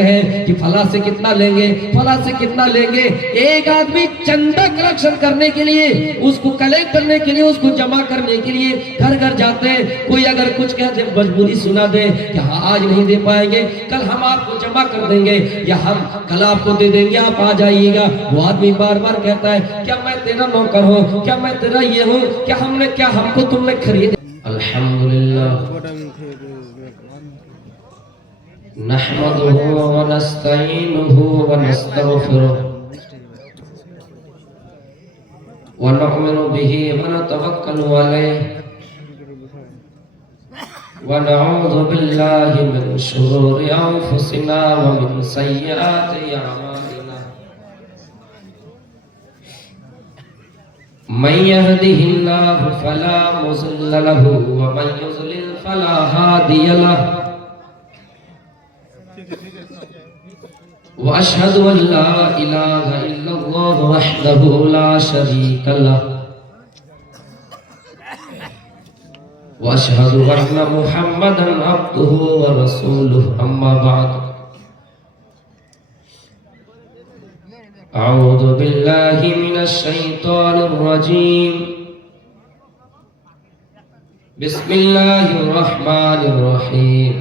ہے کہ فلاں سے کتنا لیں گے، فلاں سے کتنا لیں گے۔ ایک آدمی چندہ کلیکشن کرنے کے لیے، اس کو کلیکٹ کرنے کے لیے، اس کو جمع کرنے کے لیے گھر گھر جاتے ہیں۔ کوئی اگر کچھ کہتے مجبوری سنا دے کہ ہاں آج نہیں دے پائیں گے، کل ہم آپ کو جمع کر دیں گے یا ہم کل آپ کو دے دیں گے، آپ آ جائیے گا۔ وہ آدمی بار بار کہتا ہے کیا میں تیرا نوکر ہوں، کیا میں تیرا یہ ہوں، کیا ہم کو تم نے خرید۔ الحمدللہ نحمده ونستعينه ونستغفره ونؤمن به ونتوكل عليه ونعوذ بالله من شرور أنفسنا ومن سيئات أعمالنا من يهده الله فلا مضل له ومن يضلل فلا هادي له وأشهد أن لا إله إلا الله وحده لا شريك له وأشهد أن محمدا عبده ورسوله أما بعد أعوذ بالله من الشيطان الرجيم بسم الله الرحمن الرحيم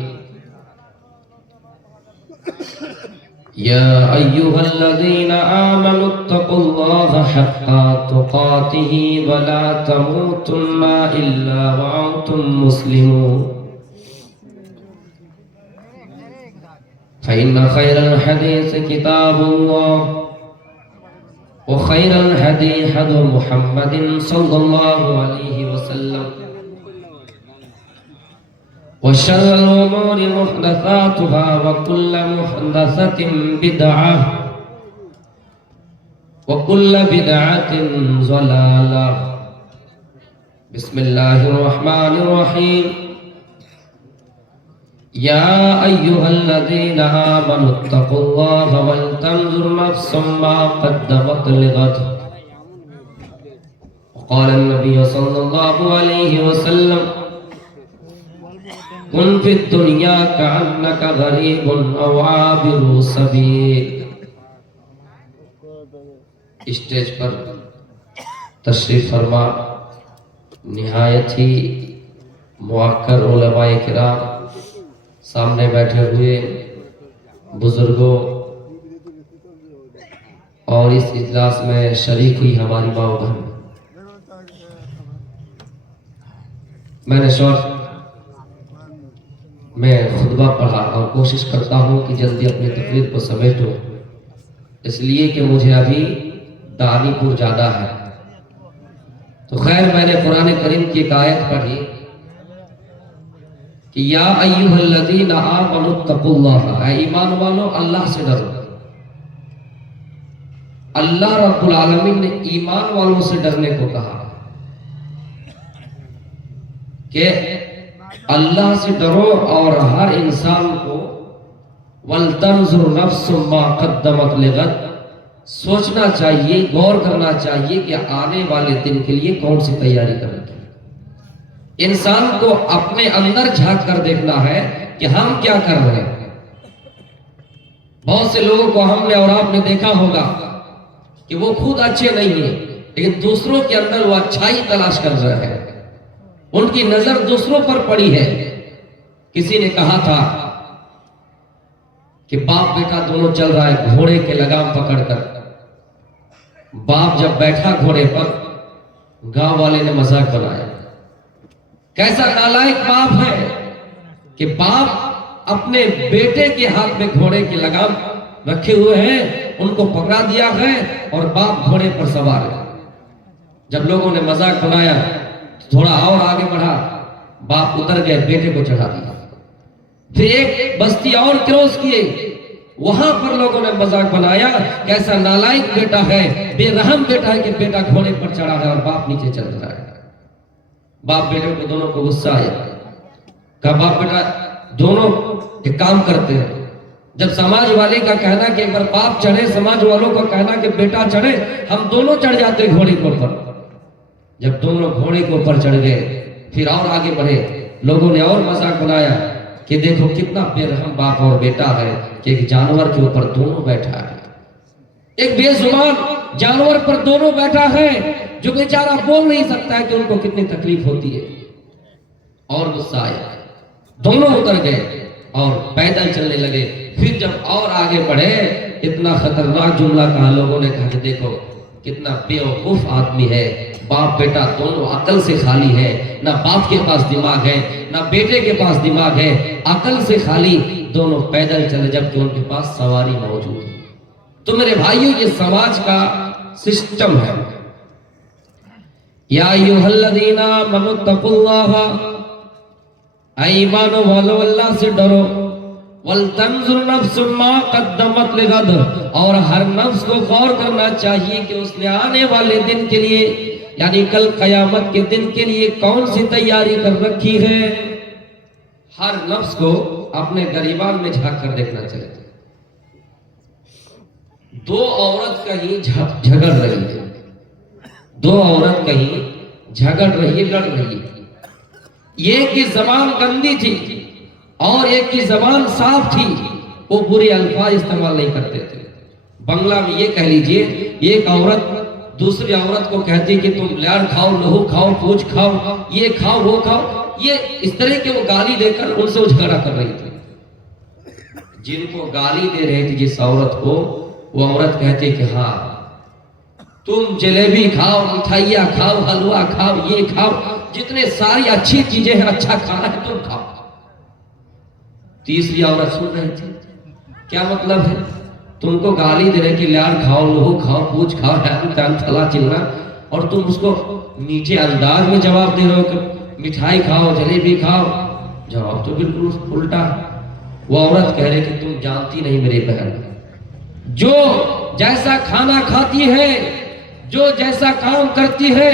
يا أيها الذين آمنوا اتقوا الله حق تقاته ولا تموتن إلا وأنتم مسلمون فإن خير الحديث كتاب الله وخير الهدي هدي محمد صلى الله عليه وسلم وشر الأمور محدثاتها وكل محدثة بدعة وكل بدعة ضلالة بسم الله الرحمن الرحيم يا أيها الذين آمنوا اتقوا الله ولتنظر نفس ما قدمت لغد وقال النبي صلى الله عليه وسلم کن فی الدنیا کأنک غریب او عابر سبیل۔ اسٹیج پر تشریف فرما نہایت ہی موقر علماء کرام، سامنے بیٹھے ہوئے بزرگوں اور اس اجلاس میں شریک ہوئی ہماری ماں و بہن، میں نے شوق میں خطبہ پڑھا اور کوشش کرتا ہوں کہ جلدی اپنی تقریر کو سمیٹوں، اس لیے کہ مجھے ابھی دانی پور جانا ہے۔ تو خیر میں نے قرآن کریم کی ایک آیت پڑھی کہ یا ایھا الذین آمنوا اتقوا اللہ، اے ایمان والو اللہ سے ڈرو۔ اللہ رب العالمین نے ایمان والوں سے ڈرنے کو کہا کہ اللہ سے ڈرو اور ہر انسان کو وَلْتَنْظُرْ نَفْسٌ مَا قَدَّمَتْ لِغَدٍ، سوچنا چاہیے، غور کرنا چاہیے کہ آنے والے دن کے لیے کون سی تیاری کریں گے۔ انسان کو اپنے اندر جھانک کر دیکھنا ہے کہ ہم کیا کر رہے ہیں۔ بہت سے لوگوں کو ہم نے اور آپ نے دیکھا ہوگا کہ وہ خود اچھے نہیں ہیں لیکن دوسروں کے اندر وہ اچھائی تلاش کر رہے ہیں، ان کی نظر دوسروں پر پڑی ہے۔ کسی نے کہا تھا کہ باپ بیٹا دونوں چل رہا ہے گھوڑے کے لگام پکڑ کر، باپ جب بیٹھا گھوڑے پر گاؤں والے نے مذاق بنایا، کیسا نالائق باپ ہے کہ باپ اپنے بیٹے کے ہاتھ میں گھوڑے کے لگام رکھے ہوئے ہیں، ان کو پکڑا دیا ہے اور باپ گھوڑے پر سوار ہے۔ جب لوگوں نے مذاق بنایا تھوڑا اور آگے بڑھا، باپ اتر گئے، بیٹے کو چڑھا دیا۔ پھر ایک بستی اور کراس کیے، وہاں پر لوگوں نے مذاق بنایا کیسا نالائق بیٹا ہے، بے رحم بیٹا ہے کہ بیٹا گھوڑے پر چڑھا ہے اور باپ نیچے چل رہا ہے۔ باپ بیٹے کو دونوں کو غصہ آیا، کہا باپ بیٹا دونوں ایک کام کرتے ہیں، جب سماج والے کا کہنا کہ اگر باپ چڑھے، سماج والوں کا کہنا کہ بیٹا چڑھے، ہم دونوں چڑھ جاتے گھوڑے کے اوپر۔ جب دونوں گھوڑے کے اوپر چڑھ گئے پھر اور آگے بڑھے، لوگوں نے اور مذاق بنایا، کہ دیکھو کتنا بے رحم باپ اور بیٹا ہے کہ ایک جانور کے اوپر دونوں بیٹھا ہے، ایک بے زبان جانور پر دونوں بیٹھا ہے جو بیچارہ بول نہیں سکتا ہے کہ ان کو کتنی تکلیف ہوتی ہے۔ اور غصہ آیا، دونوں اتر گئے اور پیدل چلنے لگے۔ پھر جب اور آگے بڑھے اتنا خطرناک جملہ کہا، لوگوں نے کہا کہ دیکھو کتنا بیوقوف آدمی ہے، باپ بیٹا دونوں عقل سے خالی ہے، نہ باپ کے پاس دماغ ہے نہ بیٹے کے پاس دماغ ہے، عقل سے خالی، دونوں پیدل چلے جبکہ ان کے پاس سواری موجود ہے۔ تو میرے بھائیوں یہ سماج کا سسٹم ہے۔ یا ایھا الذین آمنوا اتقوا اللہ، اے ایمان والو اللہ سے ڈرو، وَلْتَنْظُرْ نَفْسٌ مَا قَدَّمَتْ لِغَدٍ، اور ہر نفس کو غور کرنا چاہیے کہ اس نے آنے والے دن کے لیے یعنی کل قیامت کے دن کے لیے کون سی تیاری کر رکھی ہے۔ ہر نفس کو اپنے گریبان میں جھانک کر دیکھنا چاہیے۔ دو عورت کہیں جھگڑ رہی ہے، دو عورت کہیں جھگڑ رہی ہے، لڑ رہی ہے، ایک کی زبان گندی تھی اور ایک کی زبان صاف تھی، وہ برے الفاظ استعمال نہیں کرتے تھے۔ بنگلہ میں یہ کہہ لیجئے، ایک عورت دوسری عورت کو کہتی کہ تم لاڑ کھاؤ، لہو کھاؤ، پوچھ کھاؤ، یہ کھاؤ وہ کھاؤ، یہ اس طرح کے وہ گالی دے کر ان سے جھگڑا کر رہی تھی۔ جن کو گالی دے رہے تھے جس عورت کو، وہ عورت کہتی کہ ہاں تم جلیبی کھاؤ، مٹھائیاں کھاؤ، حلوہ کھاؤ، یہ کھاؤ، جتنے ساری اچھی چیزیں ہیں، اچھا کھانا ہے تم کھاؤ۔ تیسری عورت سن رہی تھی، کیا مطلب ہے؟ تم کو گالی دے رہے کہ لاڑ کھاؤ، لہو کھاؤ، پوچھ کھاؤ، ہم تھلا چلنا، اور تم اس کو نیچے انداز میں جواب دے رہے ہو کہ مٹھائی کھاؤ، جلیبی کھاؤ۔ جواب تو بالکل الٹا۔ وہ عورت کہہ رہے کہ تم جانتی نہیں میری بہن، جو جیسا کھانا کھاتی ہے، جو جیسا کام کرتی ہے،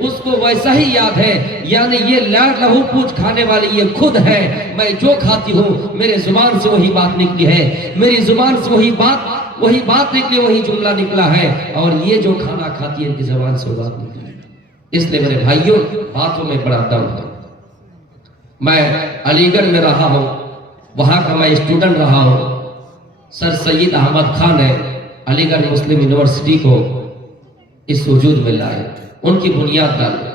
اس کو ویسا ہی یاد ہے، یعنی یہ لاڑ لہو پوچھ کھانے والی یہ خود ہے، میں جو کھاتی ہوں میرے زبان سے وہی بات نکلی ہے، میری زبان سے وہی بات نکلی، وہی جملہ نکلا ہے، اور یہ جو کھانا کھاتی ہے ان کی زبان سے وہ بات نکلی۔ اس لیے میرے بھائیوں باتوں میں بڑا دم ہے۔ میں علی گڑھ میں رہا ہوں، وہاں کا میں اسٹوڈنٹ رہا ہوں۔ سر سید احمد خان نے علی گڑھ مسلم یونیورسٹی کو اس وجود میں لائے، ان کی بنیاد ڈالی۔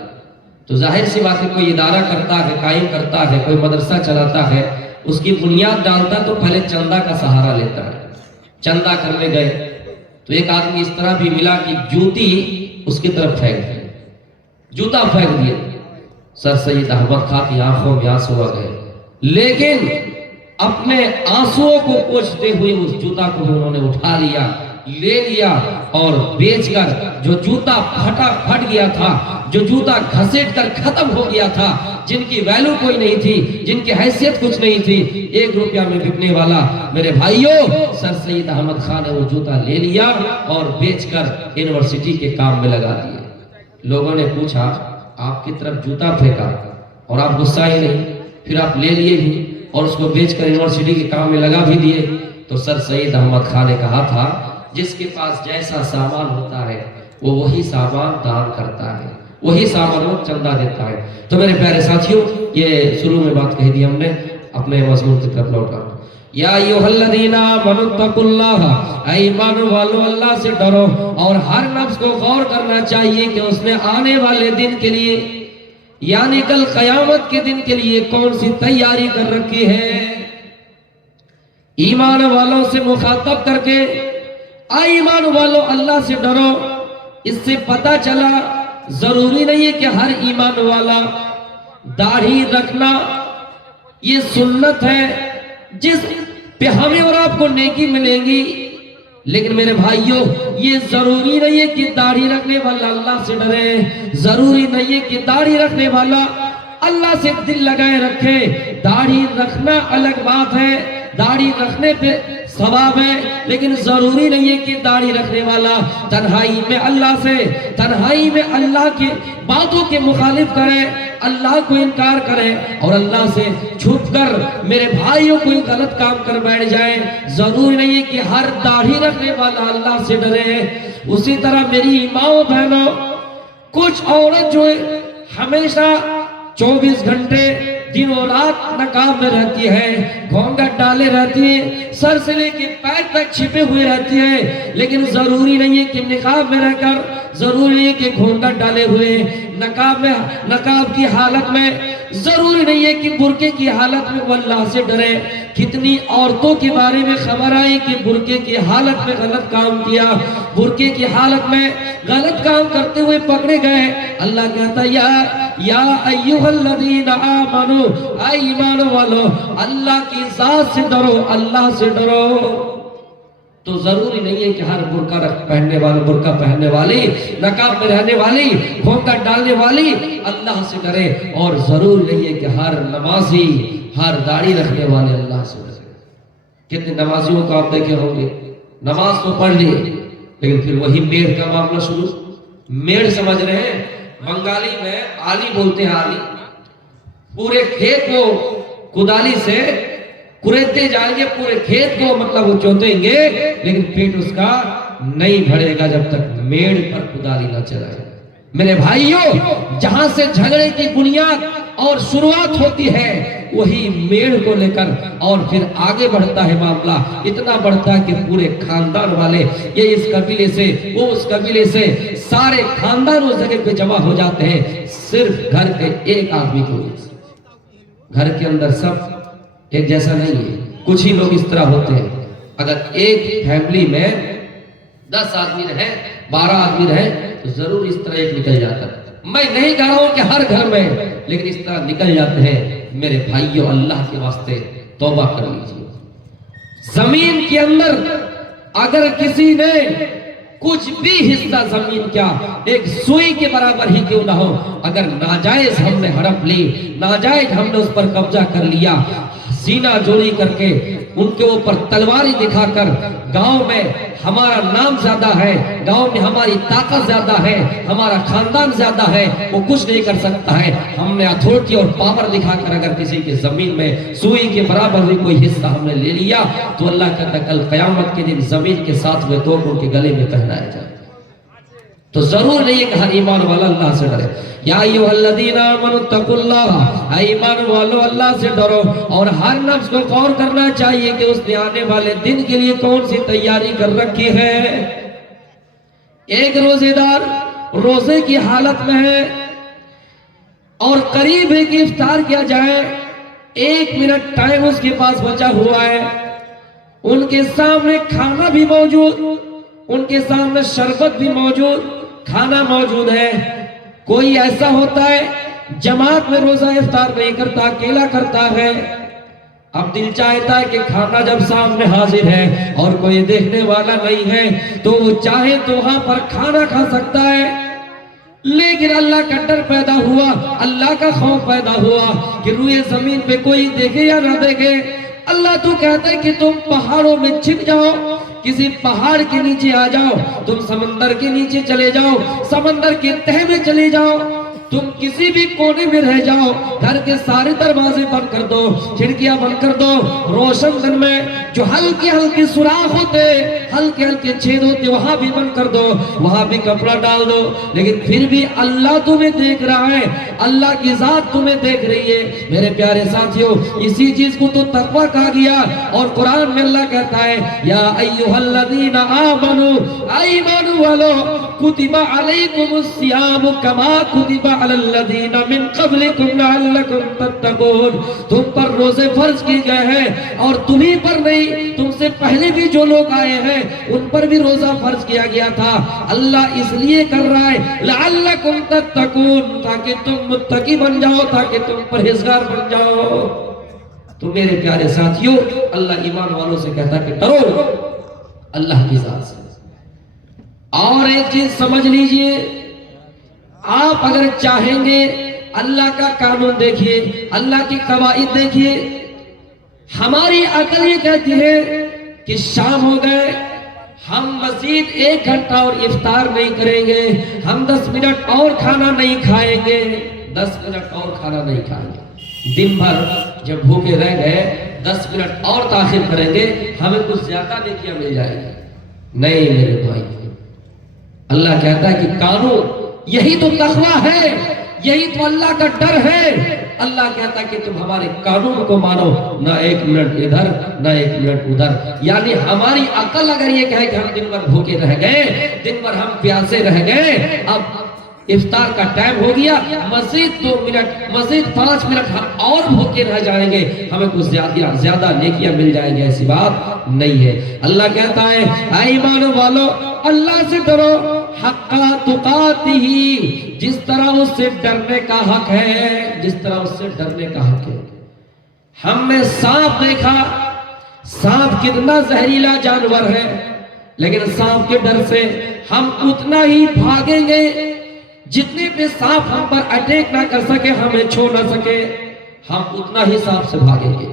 تو ظاہر سی بات ہے، کوئی ادارہ کرتا ہے، قائم کرتا ہے، کوئی مدرسہ چلاتا ہے، اس کی بنیاد ڈالتا ہے تو پہلے چندہ کا سہارا لیتا ہے۔ چندہ کرنے گئے تو ایک آدمی اس طرح بھی ملا کہ جوتی اس کی طرف پھینک دی، جوتا پھینک دیا۔ سر سید احمد خان کی آنکھوں میں آنسو آ گئے، لیکن اپنے آنسوؤں کو پوچھتے ہوئے اس جوتا کو بھی انہوں نے اٹھا لیا، لے لیا، اور بیچ کر جو جوتا پھٹ گیا تھا، جو جوتا گھسیٹ کر ختم ہو گیا تھا، جن کی ویلیو کوئی نہیں تھی، جن کی حیثیت کچھ نہیں تھی، 1 روپیہ میں بکنے والا، میرے بھائیوں سر سید احمد خان نے وہ جوتا لے لیا اور بیچ کر یونیورسٹی کے کام میں لگا دیا۔ لوگوں نے پوچھا آپ کی طرف جوتا پھینکا اور آپ غصہ ہی نہیں، پھر آپ لے لیے بھی اور اس کو بیچ کر یونیورسٹی کے کام میں لگا بھی دیے۔ تو سر سید احمد خان نے کہا تھا جس کے پاس جیسا سامان ہوتا ہے وہ وہی سامان دان کرتا ہے، وہی سامان وہ چندہ دیتا ہے۔ تو میرے پیارے ساتھیوں، یہ شروع میں بات کہہ دی ہم نے، اپنے مضمون کی طرف لوٹ رہا ہوں۔ یا ایھا الذین آمنوا اتقوا اللہ، اے ایمان والو اللہ سے ڈرو، اور ہر نفس کو غور کرنا چاہیے کہ اس نے آنے والے دن کے لیے یعنی کل قیامت کے دن کے لیے کون سی تیاری کر رکھی ہے۔ ایمان والوں سے مخاطب کر کے اے ایمان والو اللہ سے ڈرو، اس سے پتہ چلا ضروری نہیں ہے کہ ہر ایمان والا داڑھی رکھنا یہ سنت ہے جس پہ ہمیں اور آپ کو نیکی ملیں گی، لیکن میرے بھائیوں یہ ضروری نہیں ہے کہ داڑھی رکھنے والا اللہ سے ڈرے، ضروری نہیں ہے کہ داڑھی رکھنے والا اللہ سے دل لگائے رکھے۔ داڑھی رکھنا الگ بات ہے، داڑھی رکھنے پہ ثواب ہے، لیکن ضروری نہیں ہے کہ داڑھی رکھنے والا تنہائی میں اللہ کی باتوں کے مخالف کرے، اللہ کو انکار کرے اور اللہ سے چھپ کر میرے بھائیوں کوئی غلط کام کر بیٹھ جائے۔ ضروری نہیں ہے کہ ہر داڑھی رکھنے والا اللہ سے ڈرے۔ اسی طرح میری ماؤں بہنوں، کچھ عورت جو ہمیشہ 24 گھنٹے دنوں رات نقاب میں رہتی ہے، گھونگھٹ ڈالے رہتی ہے، سر سے لے کے پیر تک چھپے ہوئے رہتی ہے، لیکن ضروری نہیں ہے کہ نقاب میں رہ کر، ضروری نہیں ہے کہ گھونگھٹ ڈالے ہوئے نقاب کی حالت میں، ضروری نہیں ہے کہ برقعے کی حالت میں وہ اللہ سے ڈرے۔ کتنی عورتوں کے بارے میں خبر آئی کہ برقعے کی حالت میں غلط کام کیا، برقعے کی حالت میں غلط کام کرتے ہوئے پکڑے گئے۔ اللہ کہتا ہے یا ایھا الذین آمنو، اے ایمان والو، اللہ کی ذات سے ڈرو، اللہ سے ڈرو۔ تو ضروری نہیں ہے کہ ہر برقع پہننے والی، نقاب میں رہنے والی، گھونگھٹ ڈالنے والی اللہ سے ڈرے، اور ضروری نہیں ہے کہ ہر نمازی، ہر داڑھی رکھنے والے اللہ سے ڈرے۔ کتنے نمازیوں کو آپ دیکھے ہوں گے، نماز تو پڑھ لی لیکن پھر وہی میڑ کا معاملہ شروع۔ میڑ سمجھ رہے ہیں؟ بنگالی میں آلی بولتے ہیں، آلی۔ پورے کھیت کو کدالی سے کریدتے جائیں گے، پورے کھیت کو مطلب وہ چوتیں گے، لیکن پیٹ اس کا نہیں بھرے گا جب تک میڑ پر کدالی نہ چلائے۔ میرے بھائیوں، جہاں سے جھگڑے کی بنیاد اور شروعات ہوتی ہے وہی میڑ کو لے کر اور پھر آگے بڑھتا ہے معاملہ، اتنا بڑھتا ہے کہ پورے خاندان والے، یہ اس قبیلے سے، وہ اس قبیلے سے، سارے خاندان اس جگہ پہ جمع ہو جاتے ہیں صرف گھر کے ایک آدمی کی وجہ سے۔ گھر کے اندر سب ایک جیسا نہیں ہے، کچھ ہی لوگ اس طرح ہوتے ہیں۔ اگر ایک فیملی میں 10 آدمی رہے، 12 آدمی رہے تو ضرور اس طرح ایک نکل جاتا ہے۔ میں نہیں کہہ رہا ہوں کہ ہر گھر میں، لیکن اس طرح نکل جاتے ہیں۔ میرے بھائیوں، اللہ کے واسطے توبہ کر لیجیے۔ زمین کے اندر اگر کسی نے کچھ بھی حصہ زمین کیا ایک سوئی کے برابر ہی کیوں نہ ہو، اگر ناجائز ہم نے ہڑپ لی، ناجائز ہم نے اس پر قبضہ کر لیا، سینہ جوڑی کر کے ان کے اوپر تلواری دکھا کر، گاؤں میں ہمارا نام زیادہ ہے، گاؤں میں ہماری طاقت زیادہ ہے، ہمارا خاندان زیادہ ہے، وہ کچھ نہیں کر سکتا ہے، ہم نے اتھارٹی اور پاور دکھا کر اگر کسی کی زمین میں سوئی کے برابر بھی کوئی حصہ ہم نے لے لیا تو اللہ کہتا ہے کل قیامت کے دن زمین کے ساتھ میں توڑ کے گلے میں پہنایا جائے۔ تو ضرور نہیں ہے کہ ہر ایمان والا اللہ سے ڈرے۔ یا ایھا الذین آمنوا اتقوا اللہ، اے ایمان والو اللہ سے ڈرو، اور ہر نفس کو غور کرنا چاہیے کہ اس نے آنے والے دن کے لیے کون سی تیاری کر رکھی ہے۔ ایک روزے دار روزے کی حالت میں ہے اور قریب ہے کہ افطار کیا جائے، 1 منٹ ٹائم اس کے پاس بچا ہوا ہے، ان کے سامنے کھانا بھی موجود، ان کے سامنے شربت بھی موجود، کھانا موجود ہے۔ کوئی ایسا ہوتا ہے جماعت میں روزہ افطار نہیں کرتا، اکیلا کرتا ہے، اب دل چاہتا ہے کہ کھانا جب سامنے حاضر ہے اور کوئی دیکھنے والا نہیں ہے تو وہ چاہے تو وہاں پر کھانا کھا سکتا ہے، لیکن اللہ کا ڈر پیدا ہوا، اللہ کا خوف پیدا ہوا کہ روئے زمین پہ کوئی دیکھے یا نہ دیکھے۔ اللہ تو کہتا ہے کہ تم پہاڑوں میں چھپ جاؤ، کسی پہاڑ کے نیچے آ جاؤ، تم سمندر کے نیچے چلے جاؤ، سمندر کے تہہ میں چلے جاؤ، تم کسی بھی کونے میں رہ جاؤ، گھر کے سارے دروازے بند کر دو، کھڑکیاں بند کر دو، روشن دن میں جو ہلکے ہلکے سوراخ ہوتے، ہلکے ہلکے چھید ہوتے وہاں بھی بند کر دو، وہاں بھی کپڑا ڈال دو، لیکن پھر بھی اللہ تمہیں دیکھ رہا ہے، اللہ کی ذات تمہیں دیکھ رہی ہے۔ میرے پیارے ساتھیوں، اسی چیز کو تو تقویٰ کہا گیا، اور قرآن میں اللہ کہتا ہے یا ایھا الذین آمنوا، اے ایمان والو، کتب علیکم الصیام کما کتب علی الذین من قبلکم لعلکم تتقون، تم پر روزے فرض کیے گئے ہیں، اور تمہیں پر نہیں، تم سے پہلے بھی جو لوگ آئے ہیں ان پر بھی روزہ فرض کیا گیا تھا۔ اللہ اس لیے کر رہا ہے لعلکم تتقون، تاکہ تم متقی بن جاؤ، تاکہ تم پرہیزگار بن جاؤ۔ تو میرے پیارے ساتھیوں، اللہ ایمان والوں سے کہتا ہے کہ ڈرو اللہ کی ذات سے۔ اور ایک چیز سمجھ لیجئے، آپ اگر چاہیں گے اللہ کا قانون دیکھیے، اللہ کی قواعد دیکھیے، ہماری عقل یہ کہتی ہے کہ شام ہو گئے، ہم مزید 1 گھنٹہ اور افطار نہیں کریں گے، ہم 10 منٹ اور کھانا نہیں کھائیں گے، 10 منٹ اور کھانا نہیں کھائیں گے، دن بھر جب بھوکے رہ گئے 10 منٹ اور تاخیر کریں گے ہمیں کچھ زیادہ نیکیاں مل جائیں گی۔ نہیں میرے بھائی، اللہ کہتا ہے کہ قانون یہی تو تقویٰ ہے، یہی تو اللہ کا ڈر ہے۔ اللہ کہتا ہے کہ تم ہمارے قانون کو مانو، نہ ایک منٹ ادھر نہ ایک منٹ ادھر. یعنی ہماری عقل اگر یہ کہے کہ ہم دن بھر بھوکے رہ گئے، دن بھر ہم پیاسے رہ گئے، اب افطار کا ٹائم ہو گیا، مزید 2 منٹ مزید 5 منٹ ہم اور بھوکے رہ جائیں گے، ہمیں کچھ زیادہ نیکیاں مل جائیں گے. ایسی بات نہیں ہے. اللہ کہتا ہے اے ایمان والو اللہ سے ڈرو حق تقاتہ، جس طرح اس سے ڈرنے کا حق ہے، جس طرح اس سے ڈرنے کا حق ہے. ہم نے سانپ دیکھا، سانپ کتنا زہریلا جانور ہے، لیکن سانپ کے ڈر سے ہم اتنا ہی بھاگیں گے جتنے پہ سانپ ہم پر اٹیک نہ کر سکے، ہمیں چھو نہ سکے، ہم اتنا ہی سانپ سے بھاگیں گے.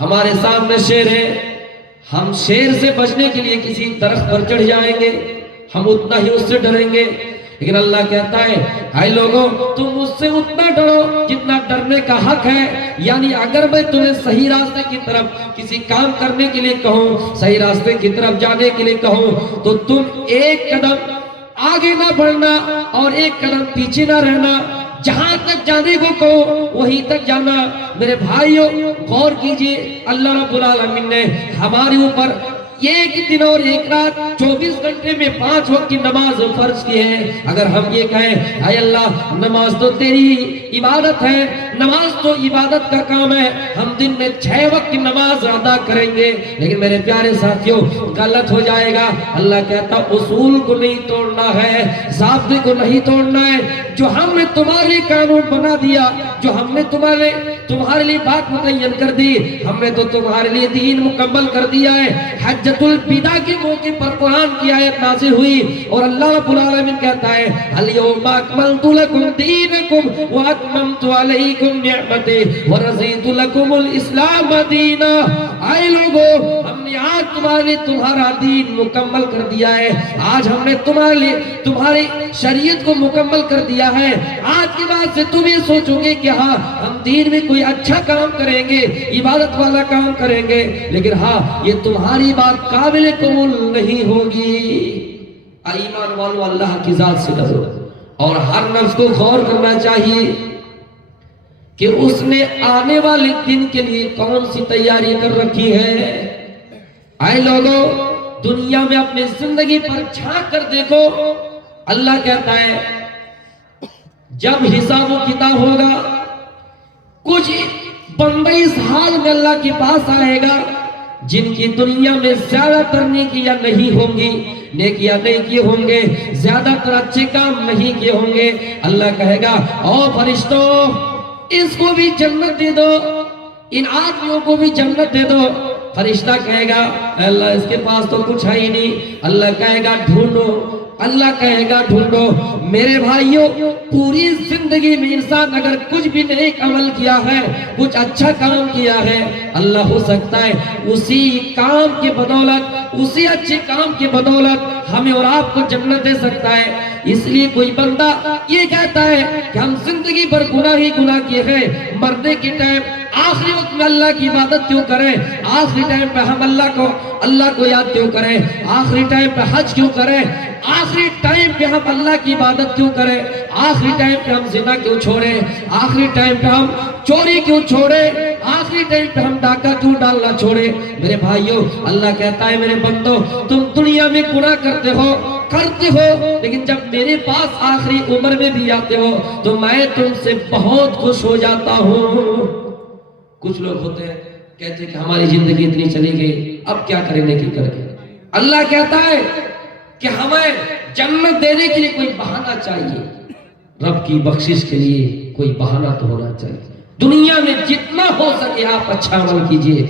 ہمارے سامنے شیر ہے، ہم شیر سے بچنے کے لیے کسی درخت پر چڑھ جائیں گے، ہم اتنا ہی اس سے ڈریں گے. لیکن اللہ کہتا ہے اے لوگوں تم مجھ سے اتنا ڈرو جتنا ڈرنے کا حق ہے. یعنی اگر میں تمہیں صحیح راستے کی طرف کسی کام کرنے کے لیے کہوں، صحیح راستے کی طرف جانے کے لیے کہوں، تو تم ایک قدم آگے نہ بڑھنا اور ایک قدم پیچھے نہ رہنا. جہاں تک جانے کو کہو وہیں تک جانا. میرے بھائیوں غور کیجئے، اللہ رب العالمین نے ہمارے اوپر ایک دن اور ایک رات 24 گھنٹے میں 5 وقت کی نماز فرض کی ہے. اگر ہم یہ کہیں اے اللہ نماز تو تیری عبادت ہے، نماز تو عبادت کا کام ہے، ہم دن میں 6 وقت کی نماز ادا کریں گے، لیکن میرے پیارے ساتھیوں غلط ہو جائے گا. اللہ کہتا اصول کو نہیں توڑنا ہے، ضابطے کو نہیں توڑنا ہے. جو ہم نے تمہارے قانون بنا دیا، جو ہم نے تمہارے لیے بات متعین کر دی، ہم نے تو تمہارے لیے دین مکمل کر دیا ہے. حجۃ الوداع کے موقع پر قرآن کی آیت نازل ہوئی اور اللہ رب العالمین کہتا ہے الیوم اکملت لکم دینکم واتممت علیکم نعمتی ورضیت لکم الاسلام دینا. اے لوگو ہم نے آج تمہارے لیے تمہارا دین مکمل کر دیا ہے، آج ہم نے تمہارے لیے تمہاری شریعت کو مکمل کر دیا ہے. آج کے بعد سے تم یہ سوچو گے کہ ہاں ہم دین میں کوئی اچھا کام کریں گے، عبادت والا کام کریں گے، لیکن ہاں یہ تمہاری بات قابل قبول نہیں ہوگی. ایمان والو اللہ کی ذات سے ڈرو اور ہر نفس کو غور کرنا چاہیے کہ اس نے آنے والے دن کے لیے کون سی تیاری کر رکھی ہے. اے لوگوں دنیا میں اپنی زندگی پر جھانک کر دیکھو. اللہ کہتا ہے جب حساب و کتاب ہوگا کچھ بندے اس حال میں اللہ کے پاس آئے گا جن کی دنیا میں زیادہ تر نیکیاں نہیں ہوں گی، نیکیاں نہیں کیے ہوں گے، زیادہ تر اچھے کام نہیں کیے ہوں گے. اللہ کہے گا او فرشتوں اس کو بھی جنت دے دو، ان آدمیوں کو بھی جنت دے دو. فرشتہ کہے گا اللہ اس کے پاس تو کچھ ہے ہی نہیں. اللہ کہے گا ڈھونڈو، اللہ کہے گا ڈھونڈو. میرے بھائیوں پوری زندگی میں انسان اگر کچھ بھی نیک عمل کیا ہے، کچھ اچھا کام کیا ہے، اللہ ہو سکتا ہے اسی کام کے بدولت، اسی اچھے کام کے بدولت ہمیں اور آپ کو جنت دے سکتا ہے. اس لیے کوئی بندہ یہ کہتا ہے کہ ہم زندگی بھر گناہ ہی گناہ کیے ہیں، مرنے کے ٹائم آخری وقت میں اللہ کی عبادت کیوں کریں، آخری ٹائم پہ ہم اللہ کو یاد کیوں کریں، آخری ٹائم پہ حج کیوں کریں، آخری ٹائم پہ ہم اللہ کی عبادت کیوں کریں، آخری ٹائم پہ ہم زنا کیوں چھوڑیں، آخری ٹائم پہ ہم چوری کیوں چھوڑیں، آخری ٹائم پہ ہم ڈاکہ کیوں ڈالنا چھوڑیں. میرے بھائیوں اللہ کہتا ہے میرے بندو تم دنیا میں گناہ کرتے ہو لیکن جب میرے پاس آخری عمر میں بھی آتے ہو تو میں تم سے بہت خوش ہو جاتا ہوں. کچھ لوگ ہوتے ہیں کہتے ہیں کہ ہماری زندگی اتنی چلی گئی اب کیا کریں نیکی کر کے. اللہ کہتا ہے کہ ہمیں جنت دینے کے لیے کوئی بہانہ چاہیے، رب کی بخشش کے لیے کوئی بہانہ تو ہونا چاہیے. دنیا میں جتنا ہو سکے آپ اچھا عمل کیجئے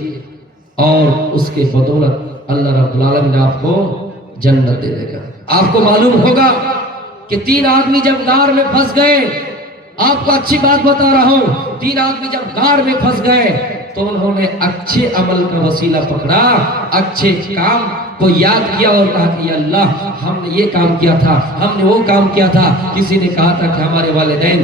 اور اس کے بدولت اللہ رب العالمین آپ کو جنت دے دے گا. آپ کو معلوم ہوگا کہ 3 آدمی جب غار میں پھنس گئے، آپ کو اچھی بات بتا رہا ہوں، 3 آدمی جب غار میں پھنس گئے تو انہوں نے اچھے عمل کا وسیلہ پکڑا، اچھے کام کو یاد کیا اور کہا کہ یا اللہ ہم نے یہ کام کیا تھا، ہم نے وہ کام کیا تھا. کسی نے کہا تھا کہ ہمارے والدین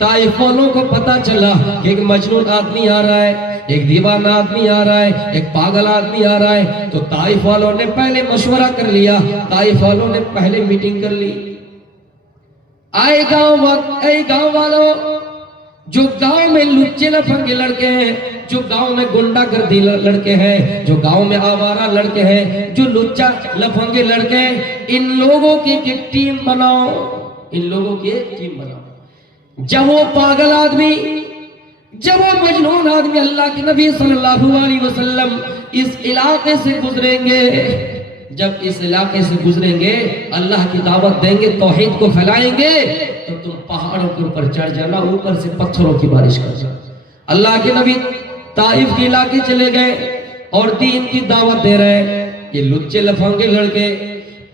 طائف والوں کو پتا چلا کہ ایک مجنون آدمی آ رہا ہے، ایک دیوانہ آدمی آ رہا ہے، ایک پاگل آدمی آ رہا ہے، تو طائف والوں نے پہلے مشورہ کر لیا، طائف والوں نے پہلے میٹنگ کر لی. اے گاؤں والوں، جو گاؤں میں لچے لفنگے لڑکے ہیں، جو گاؤں میں گنڈا گردی لڑکے ہیں، جو گاؤں میں آوارہ لڑکے ہیں، جو لچا لفنگے لڑکے ہیں، ان لوگوں کی ایک ٹیم بناؤ، ان لوگوں کی ایک ٹیم بناؤ. جب وہ پاگل آدمی، جب وہ مجنون آدمی اللہ کے نبی صلی اللہ علیہ وسلم اس علاقے سے گزریں گے، جب اس علاقے سے گزریں گے، اللہ کی دعوت دیں گے، توحید کو پھیلائیں گے، تو تم پہاڑوں کے اوپر چڑھ جانا، اوپر سے پتھروں کی بارش کر جانا. اللہ کے نبی طائف کے علاقے چلے گئے اور دین کی دعوت دے رہے ہیں. یہ لچے لفنگے لڑکے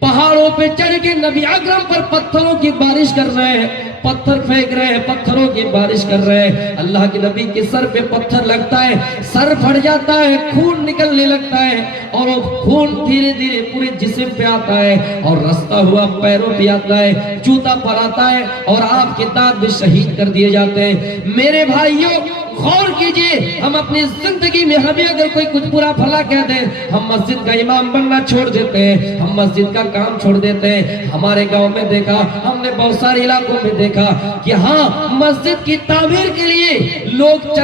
پہاڑوں پہ چڑھ کے نبی اکرم پر پتھروں کی بارش کر رہے ہیں، پتھر پھینک رہے ہیں، پتھروں کی بارش کر رہے ہیں. اللہ کے نبی کے سر پہ پتھر لگتا ہے، سر پھٹ جاتا ہے، خون نکلنے لگتا ہے، اور وہ خون دھیرے دھیرے پورے جسم پہ آتا ہے اور رستا ہوا پیروں پہ آتا ہے، جوتا پر آتا ہے، اور آپ کے دانت بھی شہید کر دیے جاتے ہیں. میرے بھائیوں غور کیجئے، ہم اپنی زندگی میں ہمیں اگر کوئی کچھ برا بھلا کہہ دیں، ہم مسجد کا امام بننا چھوڑ دیتے ہیں، ہم مسجد کا کام چھوڑ دیتے ہیں. ہمارے گاؤں میں دیکھا، ہم نے بہت سارے علاقوں میں دیکھا کہ ہاں مسجد کی تعمیر کے لیے لوگ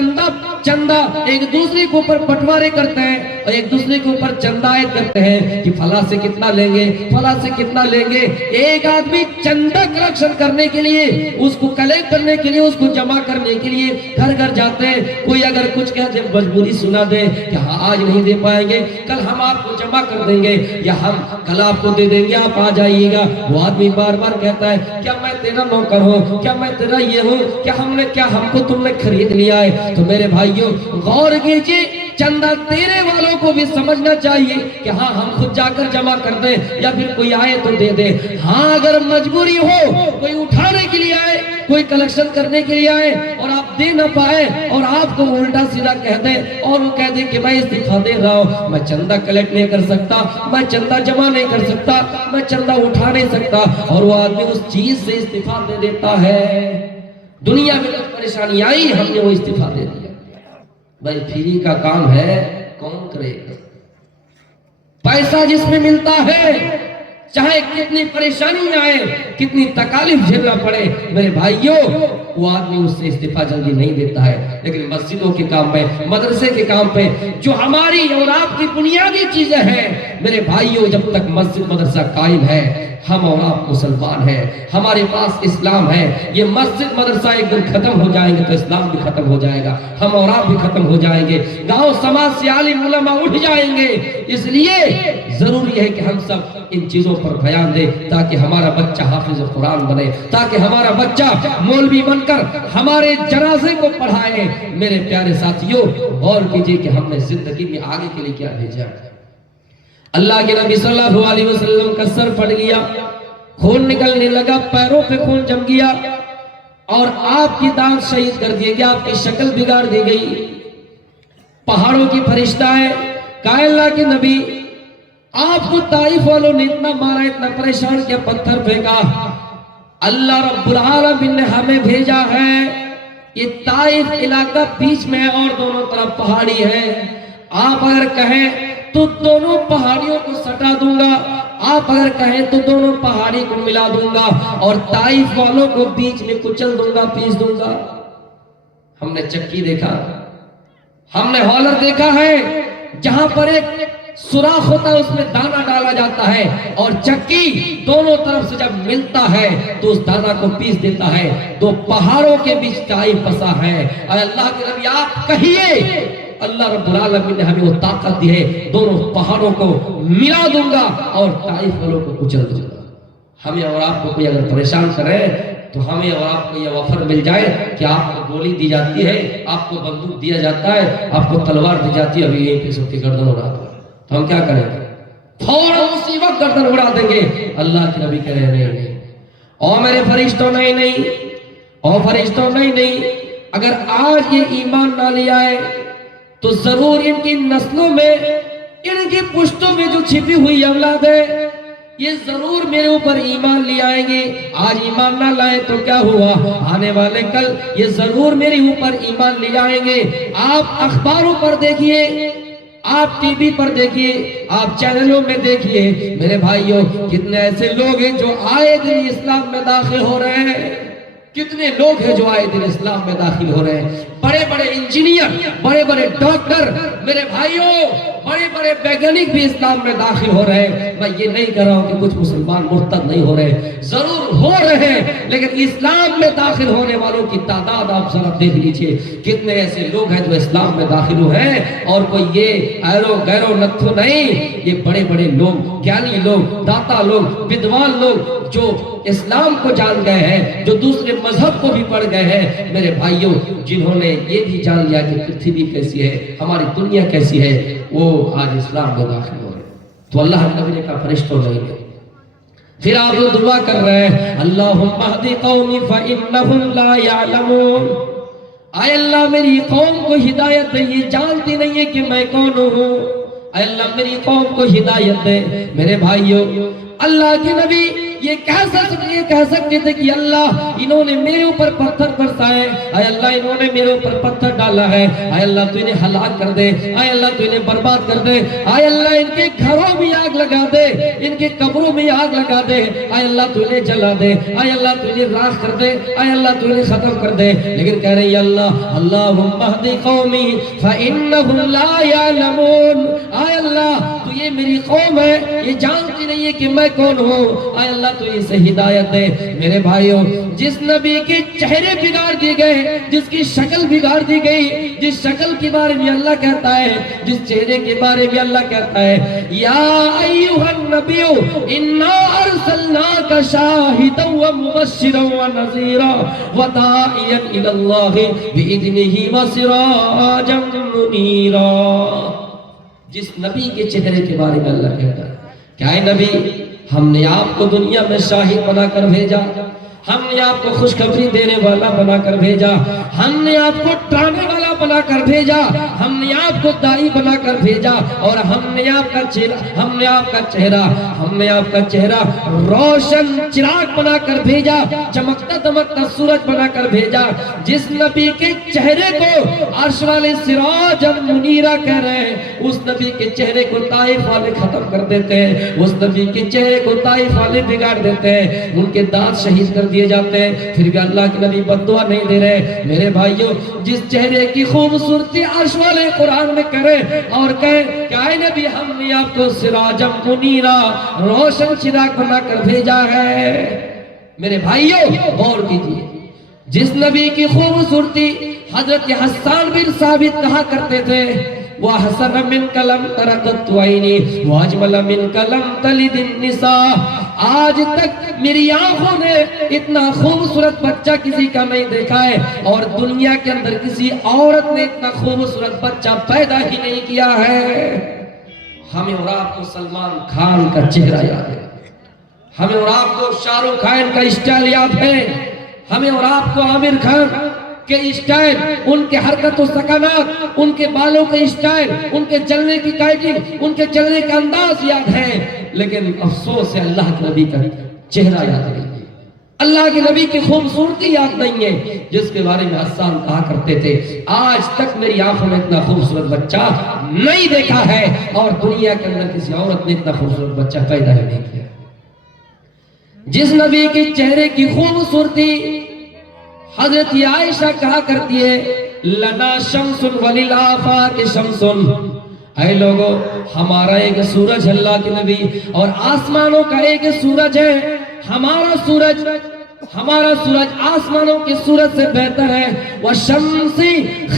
چندہ ایک دوسرے کے اوپر بٹوارے کرتے ہیں اور ایک دوسرے کے اوپر چندہ عائد کرتے ہیں کہ فلاں سے کتنا لیں گے، فلاں سے کتنا لیں گے. ایک آدمی چندہ کلیکشن کرنے کے لیے، اس کو کلیکٹ کرنے کے لیے، اس کو جمع کرنے کے لیے گھر گھر جاتے ہیں. کوئی اگر کچھ کہتے مجبوری سنا دے کہ ہاں آج نہیں دے پائیں گے، کل ہم آپ کو جمع کر دیں گے، یا ہم کل آپ کو دے دیں گے، آپ آ جائیے گا. وہ آدمی بار بار کہتا ہے کیا میں تیرا نوکر ہوں، کیا میں تیرا یہ ہوں، کیا ہم کو تم نے خرید لیا ہے. تو میرے بھائیوں غور کیجئے، چندہ دینے والوں کو بھی سمجھنا چاہیے کہ ہاں ہم خود جا کر جمع کر دیں یا پھر کوئی آئے تو دے دے. ہاں اگر مجبوری ہو، کوئی اٹھانے کے لیے آئے، کوئی کلیکشن کرنے کے لیے آئے اور آپ دے نہ پائے اور آپ کو الٹا سیدھا کہہ دے اور وہ کہہ دے کہ میں استعفا دے رہا ہوں، میں چندہ کلیکٹ نہیں کر سکتا، میں چندہ جمع نہیں کر سکتا، میں چندہ اٹھا نہیں سکتا، اور وہ آدمی اس چیز سے استعفا دے دیتا ہے. دنیا میں کچھ پریشانی آئی، ہم نے وہ استعفا دے دیا. بھائی فری کا کام ہے، کون کرے گا؟ پیسہ جس میں ملتا ہے، چاہے کتنی پریشانی آئے، کتنی تکالیف جھیلنا پڑے، میرے بھائیوں وہ آدمی اس سے استعفا جلدی نہیں دیتا ہے. لیکن مسجدوں کے کام پہ، مدرسے کے کام پہ، جو ہماری اور آپ کی بنیادی چیزیں ہیں، میرے بھائیوں جب تک مسجد مدرسہ قائم ہے، ہم اور آپ مسلمان ہیں، ہمارے پاس اسلام ہے. یہ مسجد مدرسہ ایک دن ختم ہو جائیں گے تو اسلام بھی ختم ہو جائے گا، ہم اور آپ بھی ختم ہو جائیں گے، گاؤں سماج سے عالم علماء اٹھ جائیں گے. اس لیے ضروری ہے کہ ہم سب ان چیزوں پر بیان دیں تاکہ ہمارا بچہ حافظ قرآن بنے، تاکہ ہمارا بچہ مولوی بن کر ہمارے جنازے کو پڑھائے. میرے پیارے ساتھیوں غور کیجئے کہ ہم نے زندگی میں آگے کے لیے کیا بھیجا. اللہ کے نبی صلی اللہ علیہ وسلم کا سر پھٹ گیا، خون نکلنے لگا، پیروں پہ خون جم گیا اور آپ کی دانت شہید کر دیے گیا، آپ کی شکل بگاڑ دی گئی. پہاڑوں کی فرشتہ ہے، کہا اللہ کے نبی آپ کو طائف والوں نے اتنا مارا، اتنا پریشان کیا، پتھر پھینکا، اللہ رب العالمین نے ہمیں بھیجا ہے. یہ طائف علاقہ بیچ میں ہے اور دونوں طرف پہاڑی ہے، آپ اگر کہیں تو دونوں پہاڑیوں کو سٹا دوں گا، آپ اگر کہیں تو دونوں پہاڑی کو ملا دوں گا اور طائف والوں کو بیچ میں کچل دوں گا، پیس دوں گا. ہم نے چکی دیکھا، ہم نے ہالر دیکھا ہے، جہاں پر ایک سوراخ ہوتا ہے اس میں دانا ڈالا جاتا ہے اور چکی دونوں طرف سے جب ملتا ہے تو اس دانا کو پیس دیتا ہے. دو پہاڑوں کے بیچ طائف بسا ہے. اے اللہ کے نبی آپ کہیے اللہ رب العالمین نے ہمیں وہ طاقت دی ہے، دونوں پہاڑوں کو ملا دوں گا اور طائف والوں کو کچل دوں گا. ہمیں اور آپ کو کوئی اگر پریشان کرے تو ہمیں اور آپ کو یہ آفر مل جائے کہ آپ کو گولی دی جاتی ہے، آپ کو بندوق دیا جاتا ہے، آپ کو تلوار دی جاتی ہے، ابھی یہیں پہ سب کی گردن اڑا دو، تو ہم کیا کریں گے؟ فوراً اسی وقت گردن اڑا دیں گے. اللہ کے نبی کہہ رہے نہیں، او میرے فرشتوں نہیں، او فرشتوں نہیں، اگر آج یہ ایمان نہ لے آئے تو ضرور ان کی نسلوں میں، ان کی پشتوں میں جو چھپی ہوئی اولاد ہے، یہ ضرور میرے اوپر ایمان لے آئیں گے. آج ایمان نہ لائے تو کیا ہوا؟ آنے والے کل یہ ضرور میرے اوپر ایمان لے آئیں گے. آپ اخباروں پر دیکھیے، آپ ٹی وی پر دیکھیے، آپ چینلوں میں دیکھیے میرے بھائیوں، کتنے ایسے لوگ ہیں جو آئے دن اسلام میں داخل ہو رہے ہیں. کتنے لوگ ہیں جو آئے دن اسلام میں داخل ہو رہے ہیں. بڑے بڑے انجینئر، بڑے بڑے ڈاکٹر میرے بھائیوں، بڑے بڑے ویگانک بھی اسلام میں داخل ہو رہے ہیں. میں یہ نہیں کہہ رہا ہوں کہ کچھ مسلمان مرتد نہیں ہو رہے، ضرور ہو رہے ہیں، لیکن اسلام میں داخل ہونے والوں کی تعداد آپ ذرا دیکھ لیجئے. کتنے ایسے لوگ ہیں جو اسلام میں داخل ہوئے ہیں، اور کوئی یہ ایرو گیرو نتھو نہیں، یہ بڑے بڑے لوگ، گیانی لوگ، داتا لوگ، بدوان لوگ جو اسلام کو جان گئے ہیں، جو دوسرے مذہب کو بھی پڑھ گئے ہیں میرے بھائیوں، جنہوں نے یہ بھی جان لیا کہ پرتھوی کیسی ہے، ہماری دنیا کیسی ہے، وہ آج اسلام میں داخل ہو رہے ہیں. تو اللہ نبی نے کہا فرشتوں نہیں گئے. پھر آپ وہ دعا کر رہے ہیں اللہم اہدی قومی فإنہم لا یعلمون. اے اللہ میری قوم کو ہدایت دے، یہ جانتی نہیں ہے کہ میں کون ہوں. اے اللہ میری قوم کو ہدایت دے. میرے بھائیوں، اللہ کے نبی یہ کہہ سکتے تھے کہ اللہ انہوں نے میرے اوپر پتھر برسائے، اے اللہ انہوں نے میرے اوپر پتھر ڈالا ہے، اے اللہ تو انہیں ہلاک کر دے، اے اللہ تو انہیں برباد کر دے، اے اللہ ان کے گھروں میں آگ لگا دے، ان کے قبروں میں آگ لگا دے، اے اللہ تو انہیں جلا دے، اے اللہ تو انہیں راکھ کر دے، اے اللہ تو انہیں ختم کر دے. لیکن کہہ رہے ہیں اللہ اللہم اہدی قومی فإنہم لا یعلمون. اے اللہ تو یہ میری قوم ہے، یہ جانتی نہیں ہے کہ میں کون ہوں. اے اللہ تو اسے ہدایت دے. میرے بھائیوں، جس نبی کے چہرے بگاڑ دیے گئے، جس کی شکل بگاڑ دی گئی، جس شکل کے بارے میں اللہ کہتا ہے، جس چہرے کے بارے میں اللہ کہتا ہے یا ایھا النبی انا ارسلناک شاہدا ومبشرا ونذیرا وداعیا الی اللہ باذنہ وسراجا منیرا. جس نبی کے چہرے کے بارے میں اللہ کہتا ہے کہ اے نبی، ہم نے آپ کو دنیا میں شاہد بنا کر بھیجا، ہم نے آپ کو خوشخبری دینے والا بنا کر بھیجا، ہم نے آپ کو ڈرانے والا بنا کر بھیجا، ہم نے آپ کو داعی بنا کر بھیجا، اور ہم نے آپ کا چہرہ روشن چراغ بنا کر بھیجا، چمکتا دمکتا سورج بنا کر بھیجا. جس نبی کے چہرے کو عرش والے سراج منیرہ کہہ رہے ہیں، اس نبی کے چہرے کو طائف والے ختم کر دیتے ہیں، اس نبی کے چہرے کو طائف والے بگاڑ دیتے ہیں، ان کے دانت شہید کر دیے جاتے ہیں، پھر بھی اللہ کے نبی بد دعا نہیں دے رہے. میرے بھائیوں، جس چہرے کی خوبصورتی عرش والے قرآن میں کرے اور کہے کہ اے نبی ہم نے آپ کو سراج منیرہ روشن چراغ بنا کر بھیجا ہے. میرے بھائیوں غور کیجیے، جس نبی کی خوبصورتی حضرت حسان بن ثابت کہا کرتے تھے وَأَحْسَنَ مِنْكَ لَمْ تَرَ قَطُّ عَيْنِي وَأَجْمَلَ مِنْكَ لَمْ تَلِدِ النِّسَاءُ. آج تک میری آنکھوں نے اتنا خوبصورت بچہ کسی کا نہیں دیکھا ہے، اور دنیا کے اندر کسی عورت نے اتنا خوبصورت بچہ پیدا ہی نہیں کیا ہے. ہمیں اور آپ کو سلمان خان کا چہرہ یاد ہے، ہمیں اور آپ کو شاہ رخ خان کا اسٹائل یاد ہے، ہمیں اور آپ کو عامر خان کے اسٹائل، ان کے حرکت و سکنات، ان کے بالوں کے اسٹائل، ان کے چلنے کی قائدنگ، ان کے چلنے کا انداز یاد ہے. لیکن افسوس ہے اللہ کے نبی کا چہرہ یاد نہیں ہے، اللہ کے نبی کی خوبصورتی یاد نہیں ہے، جس کے بارے میں حسان کہا کرتے تھے آج تک میری آنکھوں میں اتنا خوبصورت بچہ نہیں دیکھا ہے، اور دنیا کے اندر کسی عورت نے اتنا خوبصورت بچہ پیدا ہی نہیں کیا. جس نبی کے چہرے کی خوبصورتی حضرت عائشہ کہا کرتی ہے لنا شمس وللآفاق شمس. اے لوگو، ہمارا ایک سورج اللہ کے نبی، اور آسمانوں کا ایک سورج ہے. ہمارا سورج آسمانوں کے سورج سے بہتر ہے. وَالشَّمْسِ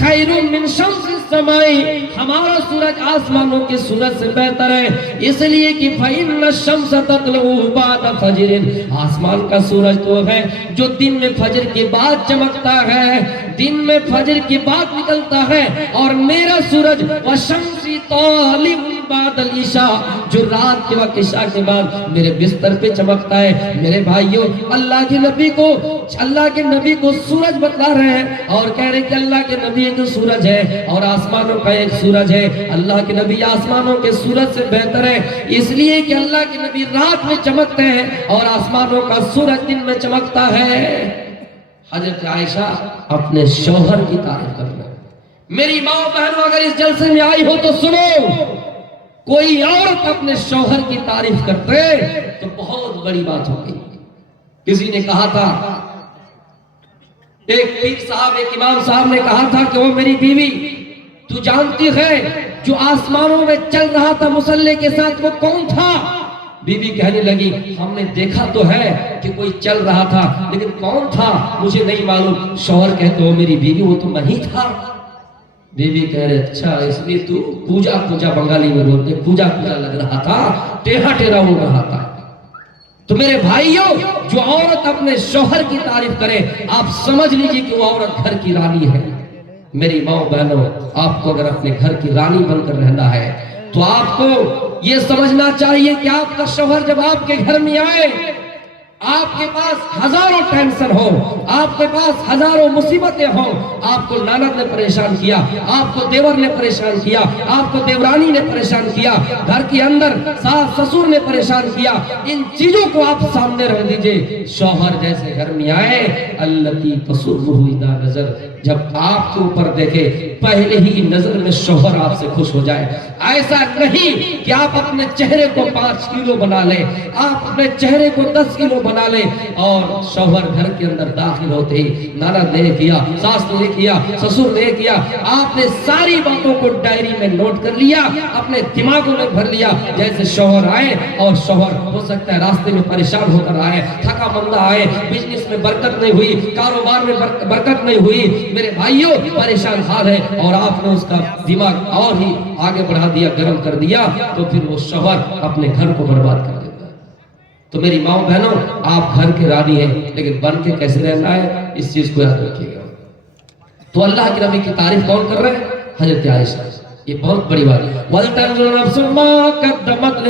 خَيْرٌ مِّن شَمْسِ السَّمَاءِ. ہمارا سورج آسمانوں کے سورج سے بہتر ہے، اس لیے کہ فَإِنَّ الشَّمْسَ تَطْلُعُ بَعْدَ فَجْرٍ. آسمان کا سورج تو ہے جو دن میں فجر کے بعد چمکتا ہے، دن میں فجر کے بعد نکلتا ہے، اور میرا سورج وَالشَّمْسِ طَالِعٌ بعد العشاء، جو رات کے وقت عشاء کے بعد میرے بستر پہ چمکتا ہے۔ میرے بھائیوں، اللہ کے نبی کو سورج بتلا رہے ہیں اور کہہ رہے کہ اللہ کے نبی ایک سورج ہے اور آسمانوں کا ایک سورج ہے۔ اللہ کے نبی آسمانوں کے سورج سے بہتر ہے، اس لیے کہ اللہ کے نبی رات میں چمکتے ہیں اور آسمانوں کا سورج دن میں چمکتا ہے۔ حضرت عائشہ اپنے شوہر کی تعریف کر رہے ہیں۔ میری ماں بہنوں، اگر اس جلسے میں آئی ہو تو سنو، کوئی عورت اپنے شوہر کی تعریف کرتے تو بہت بڑی بات ہوگی۔ کسی نے کہا تھا، ایک پیر صاحب، ایک امام صاحب نے کہا تھا کہ وہ میری بیوی، تو جانتی ہے جو آسمانوں میں چل رہا تھا مصلے کے ساتھ وہ کون تھا؟ بیوی کہنے لگی، ہم نے دیکھا تو ہے کہ کوئی چل رہا تھا لیکن کون تھا مجھے نہیں معلوم۔ شوہر کہتے ہو میری بیوی وہ تو میں ہی تھا۔ بیوی کہہ رہے اچھا، اس لیے تو پوجا بنگالی میں بولتے پوجا لگ رہا تھا، ٹیڑھا ہو رہا تھا۔ تو میرے بھائیوں، جو عورت اپنے شوہر کی تعریف کرے آپ سمجھ لیجئے کہ وہ عورت گھر کی رانی ہے۔ میری ماں بہنوں، آپ کو اگر اپنے گھر کی رانی بن کر رہنا ہے تو آپ کو یہ سمجھنا چاہیے کہ آپ کا شوہر جب آپ کے گھر میں آئے، آپ کے پاس ہزاروں ٹینشن ہو، آپ کے پاس ہزاروں مصیبتیں ہوں، آپ کو نند نے پریشان کیا، آپ کو دیور نے پریشان کیا، آپ کو دیورانی نے پریشان کیا، گھر کے اندر ساس سسر نے پریشان کیا، ان چیزوں کو آپ سامنے رکھ دیجئے۔ شوہر جیسے گھر میں آئے، التی تسرہ اذا نظر، جب آپ کے اوپر دیکھے پہلے ہی نظر میں شوہر آپ سے خوش ہو جائے۔ ایسا نہیں کہ آپ اپنے چہرے کو 5 کلو بنا لیں، آپ اپنے چہرے کو 10 کلو بنا لیں اور شوہر گھر کے اندر داخل ہوتے ہی نند نے کیا، ساس نے کیا، سسر نے کیا، آپ نے ساری باتوں کو ڈائری میں نوٹ کر لیا، اپنے دماغوں میں بھر لیا۔ جیسے شوہر آئے اور شوہر ہو سکتا ہے راستے میں پریشان ہو کر آئے، تھکا مندہ آئے، بزنس میں برکت نہیں ہوئی، کاروبار میں برکت نہیں ہوئی، میرے بھائیوں پریشان حال ہے اور آپ نے اس کا دماغ اور ہی آگے بڑھا دیا، گرم کر دیا، تو پھر وہ شوہر اپنے گھر کو برباد کر دیتا ہے۔ تو میری ماں بہنوں، آپ گھر کے رانی ہیں لیکن بن کے کیسے رہنا ہے اس چیز کو یاد رکھیے گا۔ تو اللہ کے نبی کی تعریف کون کر رہے ہیں؟ حضرت عائشہ۔ یہ بہت بڑی بات ہے۔ وَلْتَنْظُرْ نَفْسٌ مَا قَدَّمَتْ